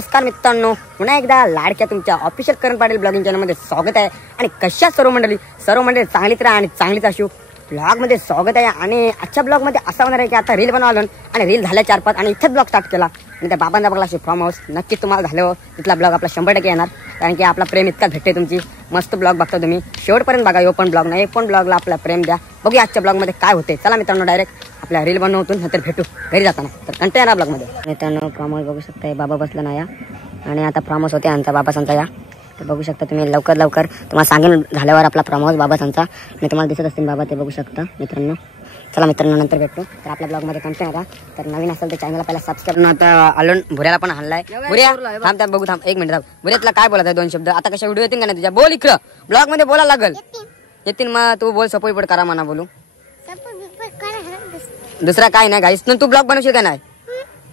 नमस्कार मित्रांनो, पुन्हा एकदा लाडक्या तुमच्या ऑफिशियल करण पाटील ब्लॉगिंग चॅनलमध्ये स्वागत आहे। आणि कशा सर्व मंडळी चांगलीच राहा आणि चांगलीच असू। ब्लॉग मध्ये स्वागत आहे आणि आजच्या ब्लॉग मध्ये असं होणार आहे की आता रील बनवलं आणि रील झाल्या 4-5 आणि इथेच ब्लॉग स्टार्ट केला आणि त्या बाबांचा बघला फार्म हाऊस नक्कीच तुम्हाला झालं तिथला ब्लॉग आपला 100% येणार, कारण की आपला प्रेम इतका भेटते। तुमची मस्त ब्लॉग बघता तुम्ही शेवटपर्यंत बघा। यो पण ब्लॉग नाही, पण ब्लॉगला आपला प्रेम द्या। बघूया आजच्या ब्लॉग मध्ये काय होते। चला मित्रांनो, डायरेक्ट आपल्या रील बनवतो नंतर भेटू घरी जाताना। तर कंटिन्यू ना ब्लॉग मध्ये। मित्रांनो फार्म हाऊस बघू शकता, बाबा बसला ना या आणि आता फार्म हाऊस होते आमचा बाबा सांचा या। तर बघू शकता तुम्ही, लवकर तुम्हाला सांगेन झाल्यावर आपला फार्म हाऊस बाबा सांचा आणि तुम्हाला दिसत असतील बाबा, ते बघू शकता मित्रांनो। चला मित्रांनो, नंतर भेटतो। तर आपल्या ब्लॉग मध्ये कंटिन्यू राहा। तर नवीन असेल तर चॅनलला पहिला सबस्क्राईब करून। आता आलो भुऱ्याला पण हाणलाय। भुऱ्या थांब बघू, थांब 1 मिनिट थांब। भुऱ्यातला काय बोलत आहे 2 शब्द? आता कशा व्हिडिओ येतील का नाही तुझ्या? बोल इकडं, ब्लॉग मध्ये बोलायला लागल येतील। मग तू बोल, सपोर्ट पण करा म्हणा बोलू। दुसरा काय नाही गाईस। तू ब्लॉग बनवशील का नाही?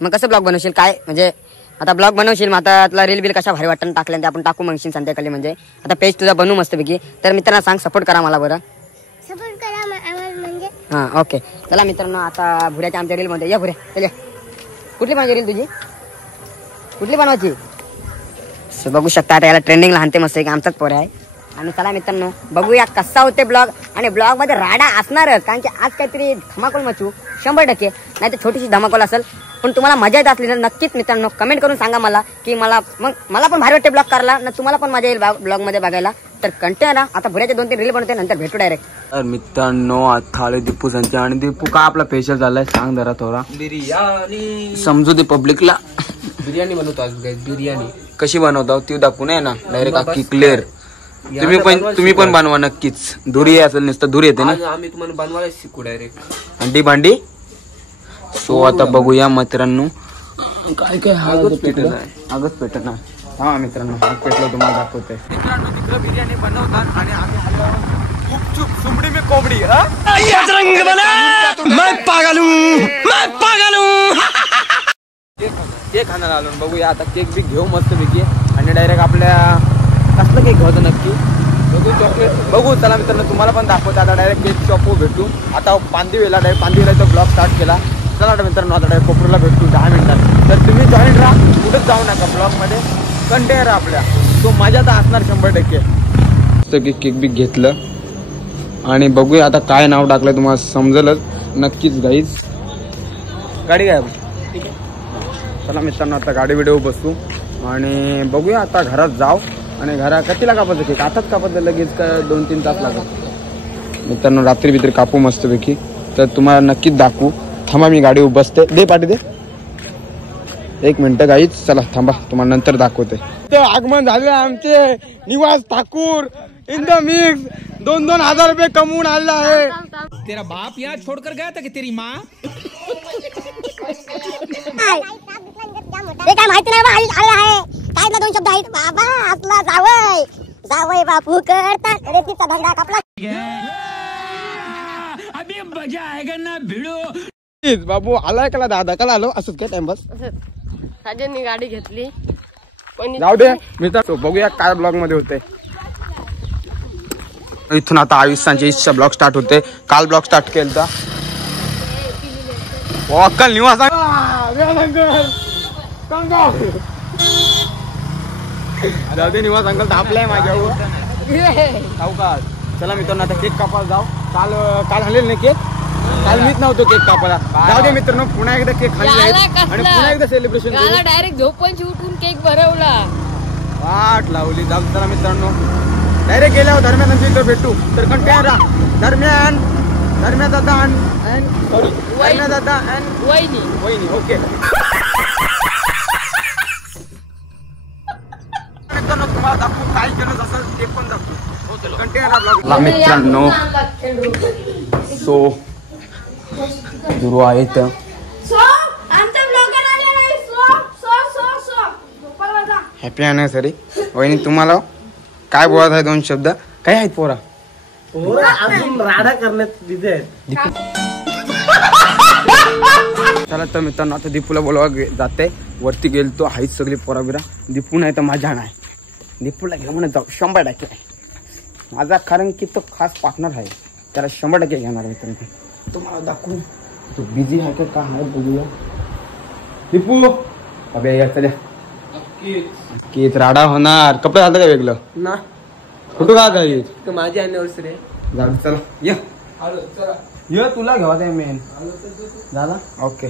मग कसं ब्लॉग बनवशील काय? म्हणजे आता ब्लॉग बनवशील, मग आता रील बिल कशा भारी वाटतं टाकल्यानंतर आपण टाकू म्हणशील संध्याकाळी। म्हणजे आता पेज तुझा बनवू मस्तपैकी। तर मित्रांना सांग सपोर्ट करा मला बरं, सपोर्ट करा म्हणजे। हां ओके, चला मित्रांनो, आता भुऱ्याच्या आमच्या रील मध्ये या। भुऱ्या चल या। कुठली बनवायची रील तुझी? कुठली बनवायची? बघू शकता आता याला ट्रेंडिंगला हाणते मस्त की आमचाच पोर आहे। आणि चला मित्रांनो, बघूया कसा होते ब्लॉग। आणि ब्लॉग मध्ये राडा असणारच, कारण की आज काहीतरी धमाकोल मचू 100%, नाही तर छोटीशी धमाकोल असेल। पण तुम्हाला मजा येत असली तर नक्कीच मित्रांनो कमेंट करून सांगा मला की मला पण भारी वाटते ब्लॉग करायला ना, तुम्हाला पण मजा येईल ब्लॉग मध्ये बघायला। तर कंटिन्यू ना, आता भुऱ्याचे 2-3 रील बनवते नंतर भेटू डायरेक्ट। तर मित्रांनो, आता आले दीपू संचा आणि दीपू का आपला स्पेशल झालाय सांग जरा थोडा। बिर्याणी समजू दे पब्लिकला। बिर्याणी बनवतो आज गाइस। बिर्याणी कशी बनवतो ती दाखवू नये ना, डायरेक्ट अख्खी क्लिअर। तुम्ही पण बनवा नक्कीच। धुरी असेल नुसतं धुरी येते ना, आम्ही तुम्हाला बनवायला शिकू डायरेक्ट अंडी भांडी। सो आता बघूया मित्रांनो काय काय आगच पेटत ना। हा मित्रांनो, हात पेटलो तुम्हाला दाखवतोय। मित्रांनो तिकडे बिर्याणी बनवतात आणि आम्ही आलो गुपचूप सुमडी में कोंबडी। बजरंग बली मैं पागल हूं। केक खाण्याला आलो, बघूया आता केक बी घेऊ मस्त पैकी आणि डायरेक्ट आपल्या कसलं केक घ्यायचं नक्की बघू, चॉकलेट बघू। चला मित्रांनो, तुम्हाला पण दाखवतो आता डायरेक्ट केक शॉप भेटू। आता पांदिवेला तो ब्लॉग स्टार्ट केला। चला मित्रांनो, आता डायरेक्ट कोपरूला भेटू 10 मिनिटात। तर तुम्ही जॉईन राहा, कुठेच जाऊ नका, ब्लॉग मध्ये कंटिन्यू राहा आपल्या। तो मजा तर असणार 100%। केक बी घेतलं आणि बघूया आता काय नाव टाकलं तुम्हाला समजलंच नक्कीच गाईज। गाडी काय ठीक आहे। चला मित्रांनो, आता गाडी व्हिडिओ बसू आणि बघूया आता घरात जाऊ। आणि घरा कितीला कापायचं केक? आताच कापायचं लगेच का 2-3 तास लागत? मित्रांनो रात्री भीतर कापू मस्तपैकी, तर तुम्हाला नक्कीच दाखवू। थांबा मी गाडी बसते, दे पाठी दे 1 मिनिट गाईच। चला थांबा, तुम्हाला नंतर दाखवते। तर आगमन झाले आमचे निवास ठाकूर इन द मिक्स। 2-2 हजार रुपये कमवून आलेला आहे। तेरा बाप यहाँ छोड़कर गया था कि तेरी माँ? काय माहिती नाही काय ना 2 शब्द आहेत बाबा। आपला जावई बापू करतात रेतीचा धंदा कापला। अभी मजा आएगा ना भिडो। बाबू आलाय का दादा? कला आलो असंच काय टाइमपास। साजेंनी गाडी घेतली, जाऊ दे मित्र, बघूया काय ब्लॉग मध्ये होते। इथून आता 22 ब्लॉग स्टार्ट होते। काल ब्लॉग स्टार्ट केला अक्कल निवास जाऊ दे, निवास अंकल तापलाय माझ्यावर। चला मित्रांनो, आता केक कापायला जाऊ। काल झालेलं नाही केक, काल मीच नव्हतो केक कापायला। जाऊ दे मित्रांनो, पुन्हा एकदा केक खाल्ले आणि पुन्हा एकदा सेलिब्रेशन केलं। डायरेक्ट झोपणची उठून केक भरवला, वाट लावली। जाऊ चला मित्रांनो, डायरेक्ट गेल्यावर दरम्यान इथं भेटू। तर कंटिन्यू राहा। दरम्यान दादा सॉरी दरम्यान दादा अँड वहिनी ओके। मित्रांनो तुम्हाला दाखवू काय केलं असेल ते पण दाखवू। कंटिन्यू मित्रांनो। सो गुरु आहेत हॅपी अॅनिव्हर्सरी वहिनी। तुम्हाला काय बोलत आहे 2 शब्द? काय आहेत पोरा? अजून राडा करण्यात दिदे आहेत। चला तर मित्रांनो, आता दीपूला बोलवा जाते। वरती गेलतो हाईच सगळी पोरा बिरा। दीपू नाही तर माझ्या नाही, दीपूला घेऊन म्हणत जाऊ 100%। माझा कारण की तो खास पार्टनर आहे, त्याला 100% घेणार आहे। मित्रांनो तुम्हाला दाखवू, तो बिझी आहे का काय बघूया। दीपू अबे या चल्या की राडा होणार. कपडे घालतं का वेगळं ना कुठं का जाईल माझी अॅनिव्हर्सरी जाऊ चला ये तुला घेवा ते मेन झाला ओके.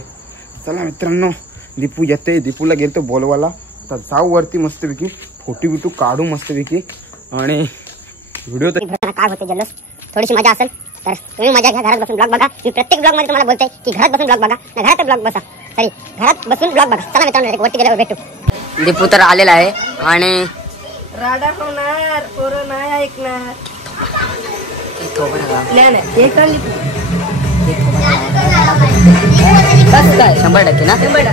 चला मित्रांनो दीपू येते. दीपूला गेलतो बोलवाला तर जाऊ वरती मस्तपैकी फोटो बिटू काढू मस्तपैकी आणि व्हिडिओ तर काय होते जल्लोष थोडीशी मजा असेल तर तुम्ही मजा घ्या. घरात बसून ब्लॉग बघा. मी प्रत्येक ब्लॉग मध्ये तुम्हाला बोलतोय की घरात बसून ब्लॉग बघा. घरात ब्लॉग बसा सॉरी घरात बसून ब्लॉग बघा. चला मित्रांनो वरती गेल्यावर भेटू. दीपू तर आलेला आहे आणि राडा होणार पोरं नाही ऐकणार बस काय 100% ना 100%.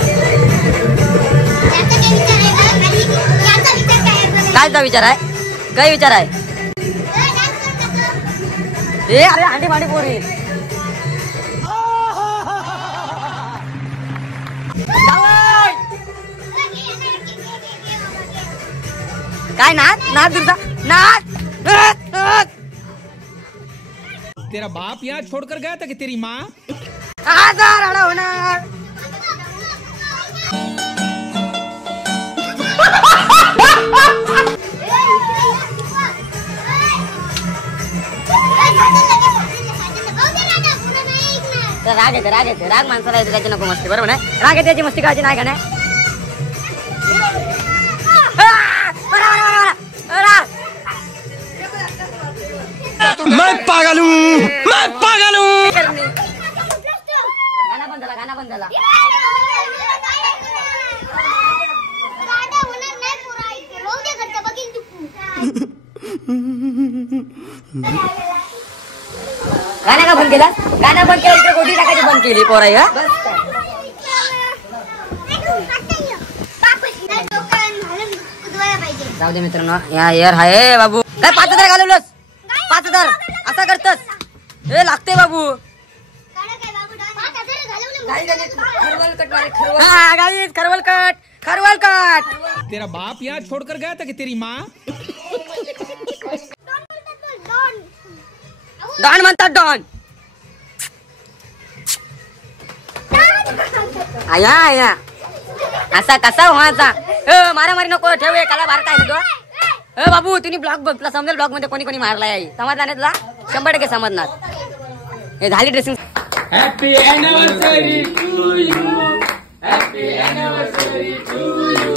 कायचा विचार आहे काय विचार आहे ए अरे अंडी भांडी पोरी काय नाच नाच दुर्गा नाच नाच. तेरा बाप यहाँ छोड़कर गया था कि तेरी माँ. आजार राडा होणार. राग येते राग माणसाला येते त्याची नको मस्ती बरोबर नाही. राग येते त्याची मस्ती करायची नाही का नाही. मैं पागल हूँ मैं पागल हूँ. गाना बंद झाला. गाना का बंद केला. गाना बंद केला इकडे गोटी टाकायची बंद केली पोराई. जाऊ दे मित्रांनो या यार हाय बाबू काय 5000 घालवलंस 5000 असा करतस हे लागते बाबू. खरवल कट. तेरा बाप यहाँ छोड़कर गया था कि तेरी माँ. डॉन म्हणतात डॉन. आया आया असा कसा व्हायचा. मारामारी नको ठेव एकाला मारता आहे तो. बाबू तुम्ही ब्लॉग तुला समजेल ब्लॉग मध्ये कोणी कोणी मारला आहे समजला नाही तुला 100% समजणार. हे झाली dressing. Happy anniversary to you happy anniversary to you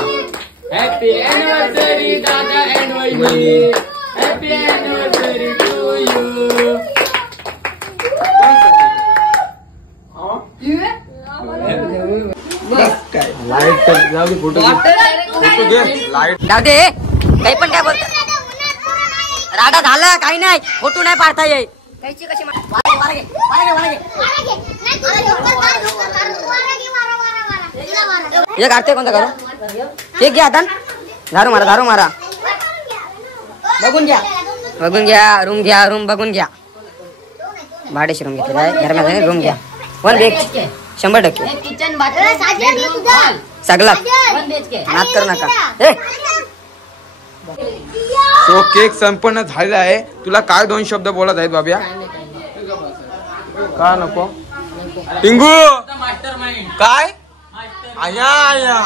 happy anniversary दादा एंड वहिनी happy anniversary to you. Light जाऊ दे फोटो घे लाईट जाऊ दे काही पण काय बोलत. राडा झाला काही नाही फोटो नाही पाडता येईल. कैची कशी एक आरते कोणता करू एक घ्या आता झारू मारा बघून घ्या रूम बघून घ्या. भाडेशी रूम घेतलेला आहे घरामध्ये रूम घ्या. 1 BHK 100% सगळा नाद करू नका. तो केक संपन्न झालेला आहे. तुला काय 2 शब्द बोलत आहेत बाब्या का नको टिंगू काय आया आया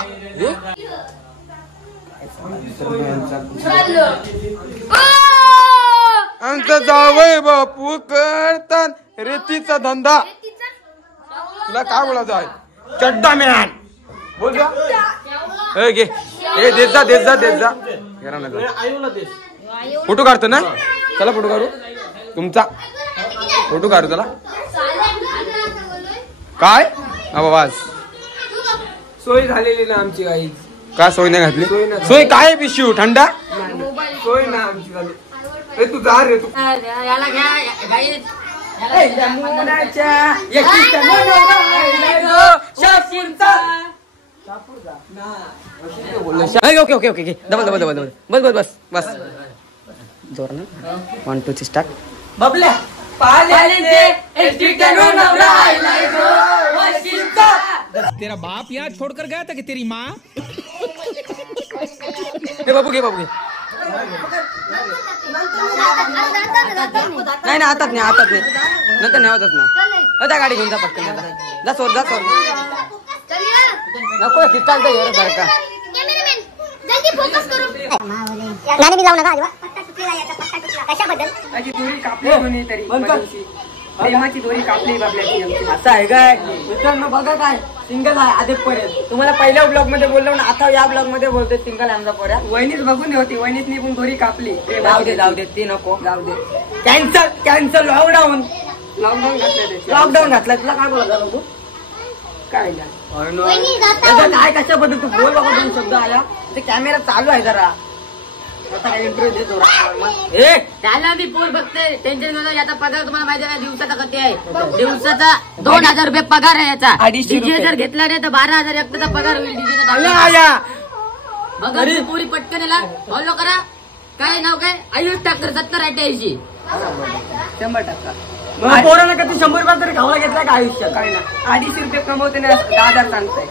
आमचं जावई बापू करतात रेतीचा धंदा. तुला काय बोलायचं आहे चड्डा मॅन बोल जा. घे ए देत जा फोटो काढतो ना. चला फोटो काढू तुमचा फोटो काढू चला. काय आवाज सोय झालेली ना आमची काही. का सोय नाही घातली. सोय काय पिशू थंडा सोय ना आमची झाली. ए तू जा रे तू. ओके डबल बस जोर ना 1 2 3 स्टार्ट. बबल्या तेरा बाप यहाँ छोड़कर गया था कि तेरी माँ. बाबू घे नाही ना हातात नाही नंतर नेवतच ना. त्या गाडी घेऊन जा पटकन जा सोड नको चालतं सारखा जल्दी फोकस करो गाणे बी जाऊ नका अजिबात. पत्ता तुटलेला याचा पत्ता तुटला कशाबद्दल त्याची दोरी कापली कोणीतरी मधूनची. प्रेमाची दोरी कापली बाबल्याची आमची. असं आहे काय मित्रांनो? बघा काय सिंगल आहे आधीपर्यंत. तुम्हाला पहिल्या ब्लॉग मध्ये बोललो ना, आता या ब्लॉग मध्ये बोलतोय सिंगल आहे आमचा पोऱ्या. वहिनीच बघून होती, वहिनीतनी पण दोरी कापली. जाऊ दे ती नको. जाऊ दे. कॅन्सल लॉकडाऊन लॉकडाऊन घातलं त्याच्यात. लॉकडाऊन घातला. तुला काय बोलला तू? काय नाही. वहिनी जाता त्याचं काय कशाबद्दल तू बोल बाबा. दोन शब्द आला ते कॅमेरा चालू आहे जरा. इंटरव्ह्यू देतो ए त्याला मी पोर बघते टेन्शन घेतो. याचा पगार तुम्हाला माहिती आहे दिवसाचा किती आहे? दिवसाचा 2000 रुपये पगार आहे याचा. 250 डीजे जर घेतला नाही तर 12,000 एकट्याचा पगार होईल डीजेचा. बघा ती पुरी पटकन याला फॉलो करा. काय नाव काय? आयुष ठाकर 70-88. 100%. पोराला कधी 100 रुपये तरी खावा घेतला का आयुष्यात? काय ना 250 रुपये कमवते ना 10,000 सांगताय.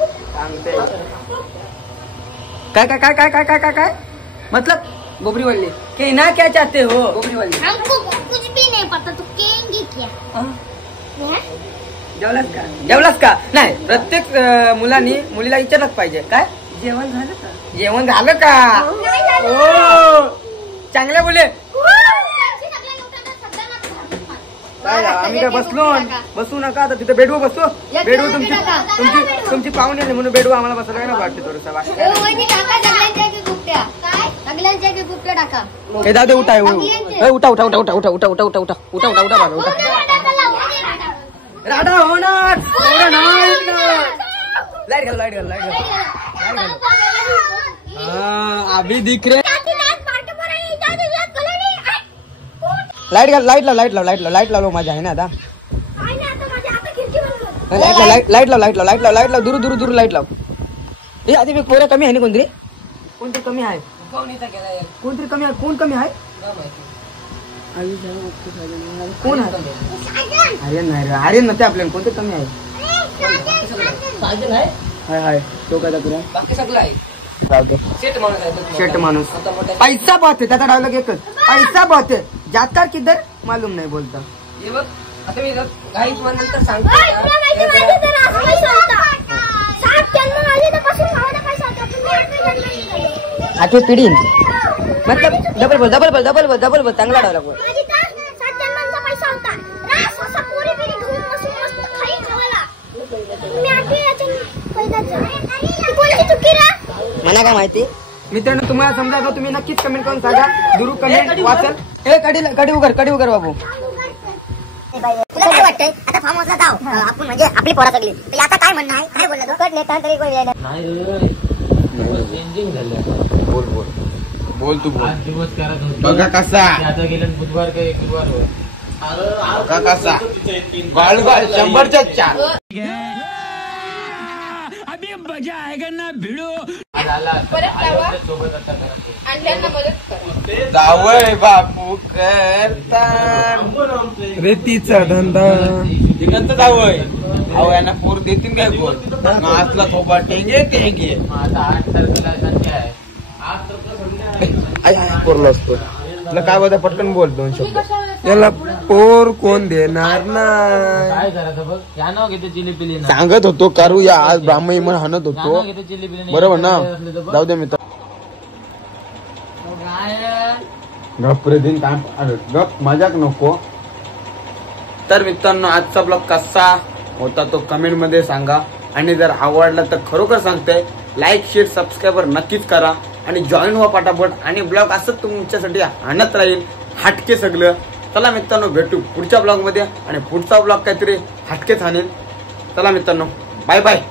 काय काय काय काय काय काय काय काय मतलब गोबरी वल्ली. कहना क्या चाहते हो? गोबरी वल्ली. हमको कुछ भी नहीं पता तू कहेंगी क्या हैं? जेवलास का? जेवलास का? नाही प्रत्येक मुलांनी मुलीला विचारलंच पाहिजे काय जेवण झालं का? जेवण झालं का? नाही झालं. ओ चांगले बोले. त्यांची सगळ्या लोकांना सगळ्यांना काय आम्ही काय बसू नका. आता तिथे बेडू बसतो. बेडू तुमची पाहुणे आली म्हणून बेडू आम्हाला बसायला ना वाटते थोडंसं. वहिनी टाका सगळ्यांच्या की गुप्त्या काय सगळ्यांच्या की गुप्त्या टाका हे दादा उठा उठा उठा उठा उठा उठा उठा उठा उठा उठा उठा उठा उठा बाबा उठा. राडा होणार. लाईट घाल लाईट घाल लाईट घाल. अभी दिख रे. लाईट घाल लाईट लाव लाईट लाव लाईट लाव लाईट लाव माझ्या आहे ना आता. लाईट लाव लाईट लाव लाईट लाव लाईट लाव लाईट लाव दूर दूर दूर लाईट लाव. हे आधी मी पोरं कमी आहे ना कोणतरी कोणतरी कमी आहे. कोणतरी कमी आहे. कोण कमी आहे? कोण आहे? आर्यन नाही रे. आर्यन नव्हते आपल्याला. कोणते कमी आहे? हाय हाय तो काय तुला बाकी सगळं आहे. शेट माणूस पैसा बहुत है. त्याचा डायलॉग एकच पैसा बहुत है. जाता किधर मालूम नाही बोलता. हे बघ आता मी काहीच नंतर सांगतो. आठवी पिढी मतलब डबल बोल डबल बोल डबल बोल डबल बोल. चांगला डायलॉग बोल. मला काय माहिती. मित्रांनो तुम्हाला समजा तुम्ही नक्कीच कमेंट करून सांगा. दुरू कमेंट वाचल. हे कडी उघड बाबू. तुला काय वाटतंय आता फार्म हाऊसला जाऊ आपण म्हणजे आपली पोरा सगळी आता काय म्हणणं आहे? काय बोलला तो? कडले तरी बोल बोल बोल तू बोल. बघा कसा बुधवार का गुरुवार बघा कसा गाळ गाळ 100च्या 4. अभी मजा आएगा ना भिड़ो. जावय बापू करता रेतीचा धंदा. तिकडचं जावय अहो यांना पोर देतील काय कोण? असला थोबा टेंगे टेंगे पोरला असतो. तुला काय बोलता पटकन बोल 2 शब्द. याला पोर कोण देणार नाही. काय करायचं बघ. या नाव घेते चिली पिली ना. सांगत होतो करू या आज ब्राह्मणी म्हणून हाणत होतो. घेते चिली पिली बरोबर ना? जाऊ दे मित्र. गप रे दिन काय अरे गप मजाक नको. तर मित्रांनो आजचा ब्लॉग कसा होता तो कमेंट मध्ये सांगा. आणि जर आवडला तर खरोखर सांगतोय लाईक शेअर सबस्क्राईबर नक्कीच करा. आणि जॉईन व्हा पटापट. आणि ब्लॉग असंच तुमच्यासाठी आणत राहील हटके सगळं. चला मित्रांनो भेटू पुढच्या ब्लॉग मध्ये. आणि पुढचा ब्लॉग काहीतरी हटकेच आणेल. चला मित्रांनो बाय बाय.